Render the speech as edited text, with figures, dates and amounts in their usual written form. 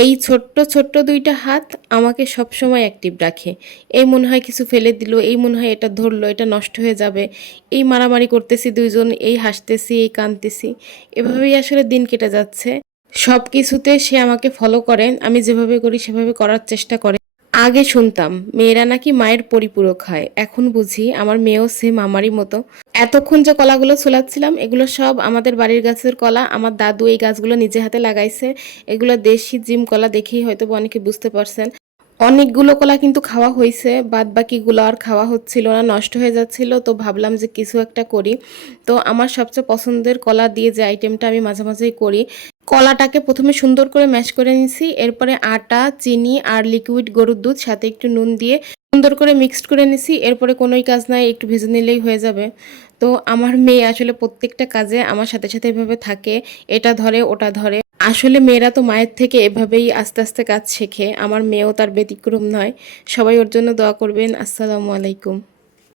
এই ছোট্ট ছোট্ট দুইটা হাত আমাকে সবসময় অ্যাক্টিভ রাখে। এই মনে হয় কিছু ফেলে দিল, এই মনে হয় এটা ধরলো, এটা নষ্ট হয়ে যাবে। এই মারামারি করতেছি দুইজন, এই হাসতেছি, এই কাঁদতেছি। এভাবেই আসলে দিন কেটে যাচ্ছে। সব কিছুতে সে আমাকে ফলো করে। আমি যেভাবে করি সেভাবে করার চেষ্টা করে। আগে শুনতাম মেয়েরা নাকি মায়ের পরিপূরক হয়, এখন বুঝি আমার মেয়েও সেম আমারই মতো। এতক্ষণ যে কলাগুলো ছোলাচ্ছিলাম এগুলো সব আমাদের বাড়ির গাছের কলা। আমার দাদু এই গাছগুলো নিজে হাতে লাগাইছে। এগুলো দেশি জিম কলা, দেখেই হয়তো অনেকে বুঝতে পারছেন। অনেকগুলো কলা কিন্তু খাওয়া হয়েছে, বাদ বাকিগুলো আর খাওয়া হচ্ছিল না, নষ্ট হয়ে যাচ্ছিল। তো ভাবলাম যে কিছু একটা করি। তো আমার সবচেয়ে পছন্দের কলা দিয়ে যে আইটেমটা আমি মাঝে মাঝেই করি, কলাটাকে প্রথমে সুন্দর করে ম্যাশ করে নিছি, এরপরে আটা, চিনি আর লিকুইড গরুর দুধ সাথে একটু নুন দিয়ে সুন্দর করে মিক্সড করে নিছি। এরপরে কোনোই কাজ নাই, একটু ভেজে নিলেই হয়ে যাবে। তো আমার মেয়ে আসলে প্রত্যেকটা কাজে আমার সাথে সাথে এভাবে থাকে, এটা ধরে ওটা ধরে। আসলে মেয়েরা তো মায়ের থেকে এভাবেই আস্তে আস্তে কাজ শেখে। আমার মেয়েও তার ব্যতিক্রম নয়। সবাই ওর জন্য দোয়া করবেন। আসসালামু আলাইকুম।